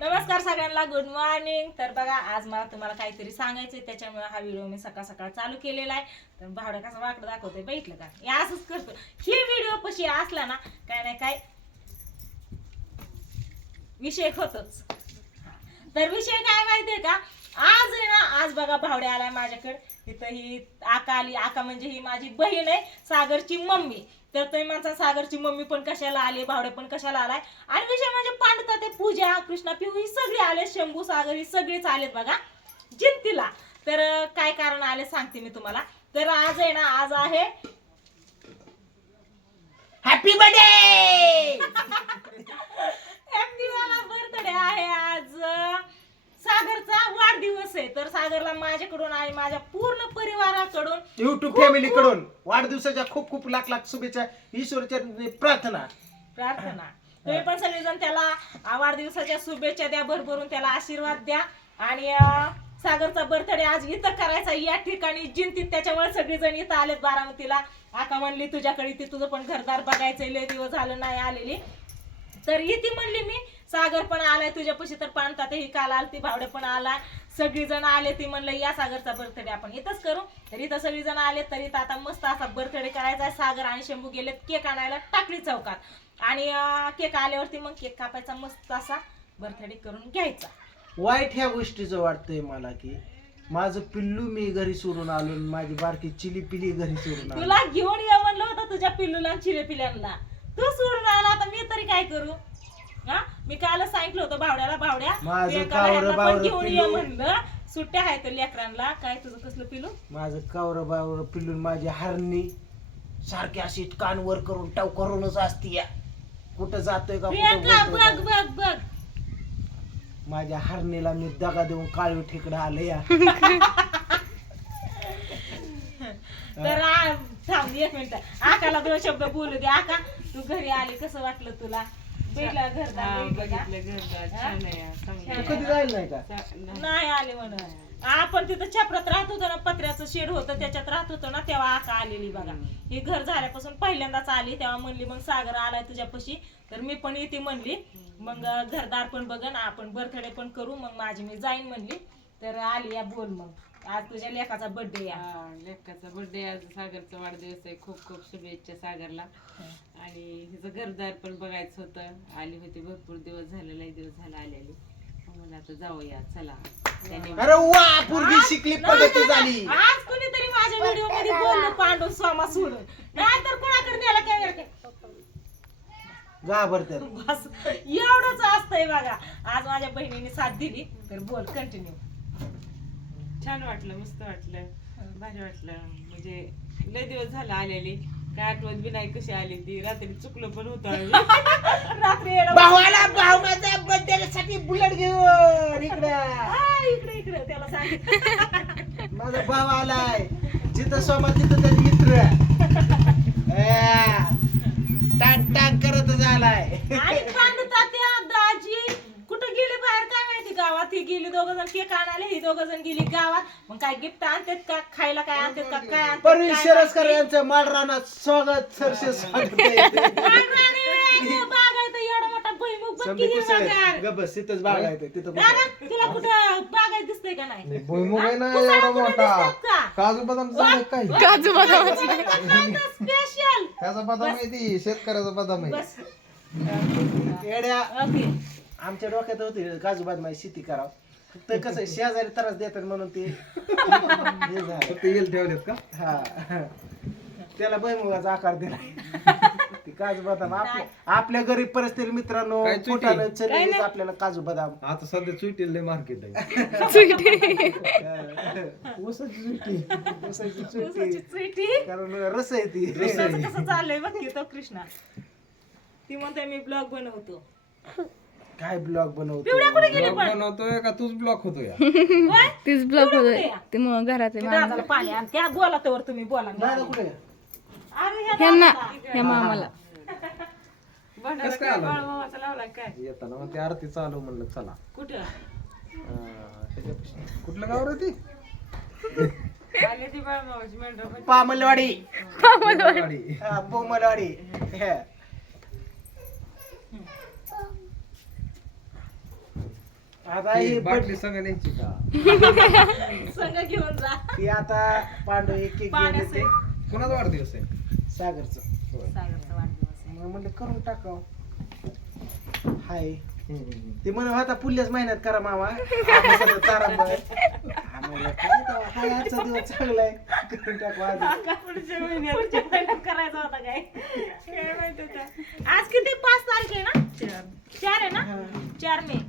नमस्कार सगळ्यांना good morning तर बघा आज मला तुम्हाला काहीतरी सांगायचंय त्याच्यामुळे हा व्हिडिओ मी सकाळ सकाळ चालू केलेला आहे. तर भावडा कसं वाकडं दाखवतोय बघितलं का? हे असंच करतो ही व्हिडिओ पशी असला ना काय नाही काय विषय होतोच. तर विषय काय माहितीये का? आज आहे ना आज बघा भावड्या आलाय माझ्याकडे. तिथं ही आका आली. आका म्हणजे ही माझी बहीण आहे सागरची मम्मी. तर तुम्ही माणसा सागरची मम्मी पण कशाला आली भावडे पण कशाला आलाय? आणि विषय म्हणजे पांडता ते पूजा कृष्णा पिऊ ही सगळी आले शंभू सागर ही सगळीच आलेत बघा. जिंतीला तर काय कारण आले सांगते मी तुम्हाला. तर आज आहे ना आज आहे हॅपी बर्थडे हॅपी वाला बर्थडे आहे आज सागरचा वाढदिवस आहे तर सागरला माझ्याकडून आणि माझ्या पूर्ण परिवाराकडून युट्यूब फॅमिली कडून वाढदिवसाच्या खूप खूप लाख लाख शुभेच्छा. ईश्वरच्या प्रार्थना. प्रार्थना. तुम्ही पण सगळेजण त्याला आ, वाढदिवसाच्या शुभेच्छा द्या भरभरून त्याला आशीर्वाद द्या. आणि अं, सागरचा बर्थडे आज इथं करायचा या ठिकाणी जिंतीत त्याच्यामुळे सगळेजण इथं आलेत बारामतीला. आका म्हणली तुझ्याकडे ते तुझं पण घरदार बघायचं लय दिवस झालं नाही आलेली. तर इथे म्हणली मी सागर पण आलाय तुझ्यापाशी तर पाणतात ही काल आलती भावडे पण आलाय सगळी जण आले ती म्हणलं या सागरचा बर्थडे आपण इथंच करू. तर इथं सगळी जण आले तर इथं आता मस्त असा बर्थडे करायचा आहे. सागर आणि शंभू गेलेत केक आणायला टाकली चौकात. आणि केक आल्यावरती मग केक कापायचा मस्त असा बर्थडे करून घ्यायचा. वाईट ह्या गोष्टीचं वाटतंय मला की माझं पिल्लू मी घरी सोडून आलो आणि माझी बारकी चिली पिली घरी सोडून आलो. तुला घेऊन ये म्हणलं होतं तुझ्या पिल्लूला चिले पिल्यांना. तू सोडून आला आता मी तरी काय करू? हा? मी काल सांगितलं होतं भावड्याला भावड्या माझं प्रियंकाला कावरं ह्यांना पण बावरं घेऊन ये पिल्लू. म्हणलं. सुट्ट्या आहेत लेकरांना. काय तुझं कसलं पिलू माझं कावर बावर पिल्लून माझी हरणी. सारखी अशी कान वर करून टाव करूनच असती या. कुठं जातोय का प्रियंका बघ बोलतोय का? बघ बघ. माझ्या हरणीला मी दगा देऊन काळू ठिकडं आलं या. तर आ- थांब एक मिनिट. आकाला दोन शब्द बोलू दे. आका तू घरी आली कसं वाटलं तुला? घरदार? हा? तू कधी जाईल नाही का? नाही. आले म्हणून. आपण तिथं छपरात राहत होतो ना पत्र्याचं शेड होतं त्याच्यात राहत होतो ना तेव्हा आका आलेली बघा. ही घर झाल्यापासून पहिल्यांदाच आली तेव्हा म्हणली मग सागर आलाय तुझ्यापाशी. तर मी पण येते म्हणली मग घरदार पण बघन आपण बर्थडे पण करू मग माझी मी जाईन म्हणली. तर आली या बोल मग. आज तुझ्या लेखाचा बर्थडे या हा, लेकाचा बर्थडे आज सागरचा वाढदिवस आहे. खूप खूप शुभेच्छा सागरला. आणि हिचं घरदार पण बघायचं होतं. आली होती भरपूर दिवस झाले लई दिवस झाला आलेली. मग म्हणलं आता जाऊया. चला. त्याने अरे वा पूर्वी शिकली पद्धती झाली. आज कुणीतरी माझ्या व्हिडिओमध्ये बोललं पांडू स्वामा सोडून. नाही तर कुणाकडे नेला कॅमेरा घाबरतात बस एवढंच असतंय बघा. आज माझ्या बहिणीने साथ दिली तर बोल कंटिन्यू छान वाटलं मस्त वाटलं. भारी वाटलं. म्हणजे लय दिवस झाला आलेली. काय आठवत बी नाही कशी आली ती. रात्री चुकलं पण होतं. रात्री भावाला भावनाचा बर्थडे साठी बुलेट घेऊन इकडे. इकडे इकडे त्याला सांगितलं माझा भाव आलाय. जिथं सोमा तिथं त्याचे मित्र. आ, टाक टाक करत आलाय आणि पांडू तात्या दाजी कुठं गेले बाहेर काय माहिती गावात ही गेली दोघ जण केक आणायला ही दोघ जण गेली गावात. मग काय गिफ्ट आणतात का? खायला काय आणतात का? काय आणतात? माहिती. यांचं माळरानात स्वागत सरसे स्वागत. रानराणी वेळेत बागायतं एवढा मोठा भुईमुग बघ समजे किती कसं आहे? हिरवागार. गप्प बस, तिथंच बागायत आहे, तिथं दादा बस. तुला कुठं बागायत दिसतंय का नाही? भुईमुग आहे ना कुसाळा एवढा कुठं मोठा. दिसतात का? काजू बदाम झालं काय काजू बदाम स्पेशल त्याचा बदाम आहे ती शेतकऱ्याचा बदाम आहे. बस. येड्या. ओके. आमच्या डोक्यात होते काजू बदमाई शेती करावं. फक्त कसं आहे, शेजारी त्रास देतात म्हणून ते. हे झालं. फक्त येल ठेवलेत का? हा. त्याला भैमुगाचा आकार दिला. ते काजू बदाम आपल्या आपल्या गरीब परिस्थिती मित्रांनो काय? पोटाला आपल्याला काजू बदाम. आता सध्या चुईटेल मार्केट आहे. ऊसाची चुटी. ऊसाची चुटी. चुईटी कारण रस आहे ती. कसं चाललंय बघ की तो कृष्णा. ती म्हणते मी ब्लॉग बनवतो. काय ब्लॉग बनवतो? पिवळ्या कुठे गेली ब्लॉक पण? बनवतोय का? तूच ब्लॉक होतो या होय? तीच ब्लॉक पिवळ्या होत कुठे या? ते मग. दादाला पाणी आणि. त्या तर तुम्ही बोला दादा कुठे? अरे ह्या ह्यांना दादाला. ह्या मामाला. कसं काय आलं? येताना मग ते आरती चालू म्हणलं चला. कुठं? अं. कुठलं गाव रे ती. हा, पोमलवाडी. हे. आता ही बाटली न्यायची का? संग घेऊन जा. ती आता पांडव एक एक घेऊन पाण्याचं. येते कोणाचा वाढदिवस आहे? सागरचं. सागरचा वाढदिवस आहे. मग म्हणलं करून टाकाव. हाय. ते म्हणत होता पुढल्याच महिन्यात करा मामा. अभ्यासाचं. हा म्हणलं, काय तेव्हा, हाय आजचा दिवस चांगला आहे. करून टाकू आधी. पुढच्या महिन्यात पुढच्या महिन्यात करायचा होता काय? काय माहिती होतं. आज किती? पाच तारीख आहे ना? चार. आहे ना? चार मे.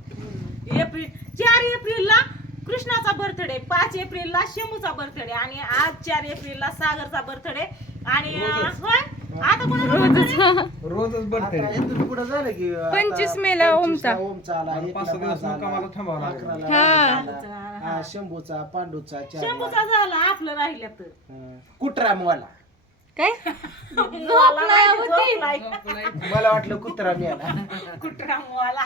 एप्रिल चार एप्रिलला कृष्णाचा बर्थडे पाच एप्रिलला शंभूचा बर्थडे आणि आज चार एप्रिलला सागरचा बर्थडे आणि. होय आता कोणाचा birthday? रोजच बर्थडे पुढं झालं की आता 25 मेला 25 ओमचा. ओमचा आला आणि पाच सहा दिवस माझा मुक्कामाला आला, थांबावं लागेल. अकराला हा. झाला. हा शंभूचा पांडूचा चारला. शंभूचा झाला आपलं राहिलं तर हा. कुत्रा मला काय? झोपलाय, झोपलाय. मला वाटलं कुत्रा मिळाला कुत्रा मुवाला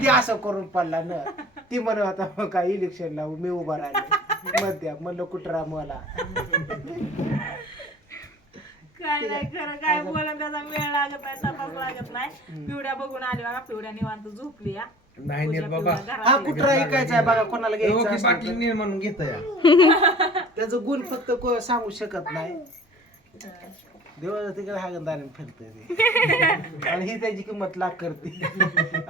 ती असं करून पडला ना ती म्हणत होता मग काय इलेक्शनला मी उभा राहिले. मध्या म्हणलं कुत्रा मला काय नाही खरं काय बोलून त्याचा मेळ लागत नाही तपास लागत नाही. पिवड्या बघून आली बघा पिवड्या निवांत झोपली या नाही नेत बाबा. हा कुत्रा ऐकायचा आहे बघा कोणाला हो घ्यायचा की असेल बाटली तर. निर्माण घेत या त्याचं गुण फक्त को- सांगू शकत नाही. देवाला तिकडे हागंदारीने फिरतोय ते. आणि ही त्याची किंमत लाख करते.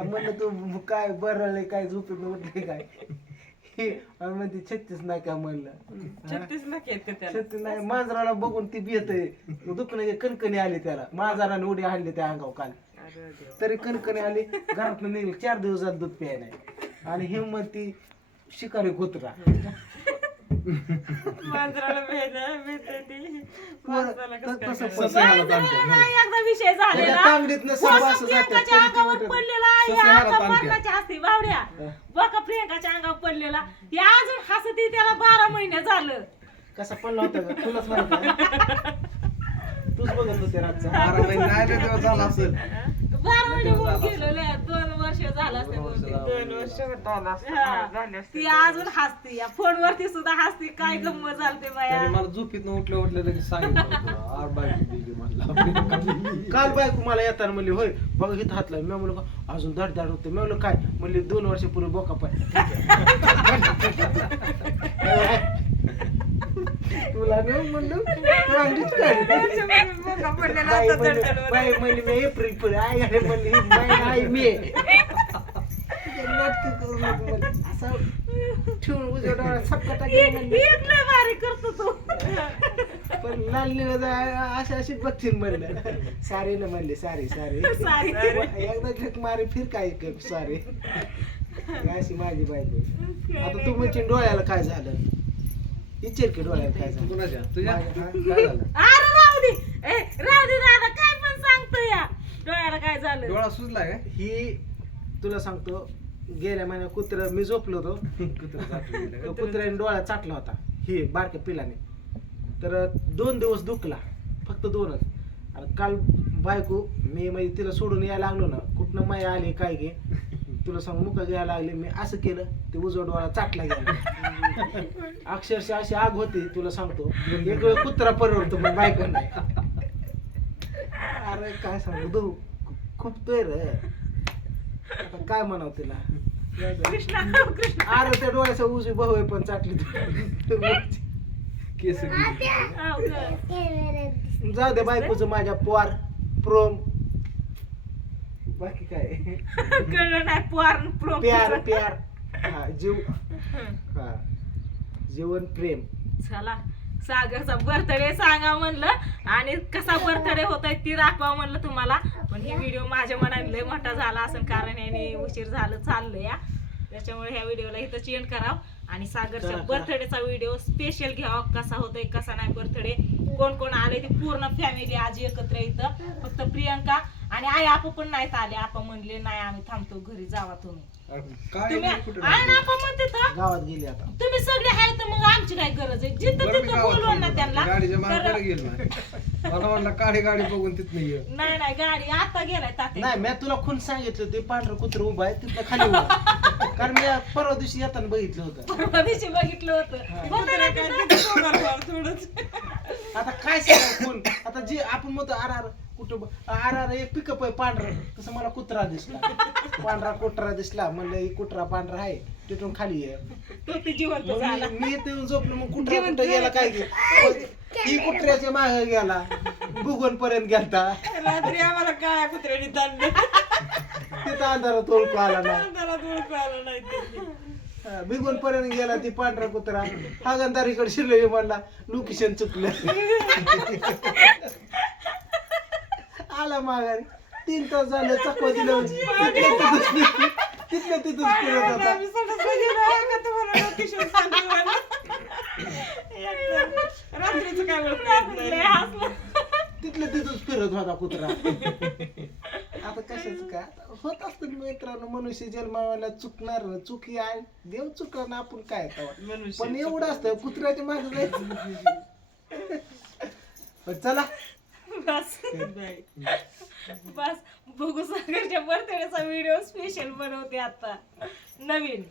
म्हणलं तू काय बरं काय झोपेत उठले काय? आणि म्हणते छत्तीस नाही का म्हणलं छत्तीस त्याला? छत्तीस नाही मांजराला बघून ती बियतय दुखणं कणकणी आली त्याला. मांजराने उडी आणली त्या अंगाव काल. तरी कणकणी आली घरात निघली. चार दिवस दूध प्याय नाही आणि ही म्हणती शिकारी कुत्रा मांजराला ती. कसं काय तसं करायचं? नाही, एकदा विषय त्याच्या झालेला तांगडीतनं सर्व असं जातं. प्रियंकाच्या अंगावर पडलेला ससे या हातात आता आणतात. मार्काच्या हस्ती बावड्या बघा प्रियंकाच्या अंगावर पडलेला. या अजून हसती त्याला बारा महिने झालं. कसा पडला होता का? तुलाच माहिती आहे. तूच बघत होते रातचा. बारा महिने नाही ते दिवस झाला असेल. बारा महिने होऊन गेलेले दोन वर्ष झालं असते. दोन वर्ष बहुतेक. झालं. दोन वर्ष होत आला असतं. हा. झाले असते. ती अजून हसती या फोनवरती सुद्धा हसती काय गंमत झालते बाया तरी मला झोपीत उठलं उठलं लगेच सांगितलं होतं, आर बाई दिली म्हणलं काल बायको मला येताना म्हणली होय बघ इथं हात लावून मी म्हणलं का अजून धड धड होते मी म्हणलं काय म्हणली दोन वर्षापूर्वी बोका पाय तुला म्हणलं तू अंडीच काढली. बोका पडलेला बाई होता म्हणली चटणीवर. बाई म्हणली मी एप्रिल पुढे आई अरे म्हणली बाई आई मी भारी करतो तू पण जा- अशी अशी बघतील म्हणलं सारी ना म्हणले सारी सारी सारी. एकदा झक मारी फिर काय सारी ही अशी माझी बायको आता तू म्हणजे डोळ्याला काय झालं विचार की डोळ्याला काय झालं कुणाच्या तुझ्या माझ्या-? काय झालं अरे राहू दे ए राहू दे दादा काय पण सांगतो या डोळ्याला काय झालं डोळा सुजलाय काय ही तुला सांगतो गेल्या महिन्यात कुत्र मी झोपलो होतो. तो? कुत्र्याने डोळा चाटला होता ही बारक्या पिलाने. तर दोन दिवस दुखला फक्त दोनच. आणि काल बायको मी म्हणजे तिला सोडून यायला लागलो ना कुठनं माया आली काय घे? तुला सांग मुका घ्यायला लागले. मी असं केलं ते उजवा डोळा चाटला गेला. अक्षरशः अशी आग होती तुला सांगतो. एक वेळ कुत्रा परवडतो मग बायको अरे काय सांगू खूप तोय रे. आता काय म्हणावं तिला? कृष्णा कृष्णा. अरे त्या डोळ्याचा उजवी भाऊ पण चाटली. केस गेली. जाऊ दे बायकोचं माझ्या पोर प्रोम. बाकी काय? कळलं नाही पोर प्रो प्यार प्यार. हा जीव. हा. जीवन प्रेम. चला. सागरचा बर्थडे सांगा म्हणलं आणि कसा बर्थडे होतोय ती दाखवा म्हणलं तुम्हाला. पण ही व्हिडिओ माझ्या मनाने लय मोठा झाला असेल कारण याने उशीर झालं चाललं या त्याच्यामुळे ह्या व्हिडिओला इथं चेंज करावं. आणि सागरच्या. बर्थडेचा व्हिडिओ स्पेशल घ्यावा कसा होतोय कसा नाही बर्थडे कोण कोण आले ती पूर्ण फॅमिली आज एकत्र इथं. फक्त प्रियंका आणि आई आपू पण नाहीत आले. आपण म्हणले नाही आम्ही थांबतो घरी जावा तुम्ही. अरे काय तुम्ही नाही कुठं आणि नाही. आपण म्हणते तर. गावात गेली आता. तुम्ही सगळे आहे तर मग आमची काय गरज आहे? जिथं बरं मी तिथं गावात बोलवा ना. त्यांना. गाडीच्या तर- गेलो. मला काढी गाडी बघून तिथनं ये. नाही नाही गाडी आता गेलाय तात्या. नाही मी तुला खून सांगितलं ते पांढरं कुत्र उभं आहे तिथं खाली उभं आहे. कारण मी परवा दिवशी येताना बघितलं होतं. परवा दिवशी बघितलं होतं. होतं ना तिथं? थोडंच आता काय सांगा खून? आता जे आपण म्हणतो अरे अरे कुठं ब- अरे अरे एक पिकअप आहे पांढरा. तसं मला कुत्रा दिसला. पांढरा कुत्रा दिसला. म्हणलं ही कुत्रा पांढरा आहे. तिथून खाली आहे तो ते जिवंत मग झाला. मी मी इथे येऊन झोपलो. मग कुत्रा कुठं गेला काय गे ही कुत्र्याच्या मागे गेला. भुगन पर्यंत गेलता. रात्री आम्हाला काळ्या कुत्र्याने ताणलं. तिथं अंधारात ओळखू आला नाही. अंधारात ओळखू आलं नाही ते. बिगून पर्यंत गेला ती पांढरा कुत्रा. हा गंधारीकडे शिरले म्हणला लोकेशन चुकलं. आला माघारी. तीन तास झालं चकवा दिलं. तिथल्या तिथंच फिरत होता. का. तिथल्या तिथंच फिरत होता कुत्रा. आता कशाच आता होत असतं मित्रांनो मनुष्य जन्माला चुकणार ना चुकी आहे. देव चुकला ना आपण काय पण एवढं असतं कुत्र्याच्या मागे जायचं. पण चला. बस. बस. बघू सागरच्या बर्थडेचा व्हिडिओ स्पेशल बनवते आता. नवीन.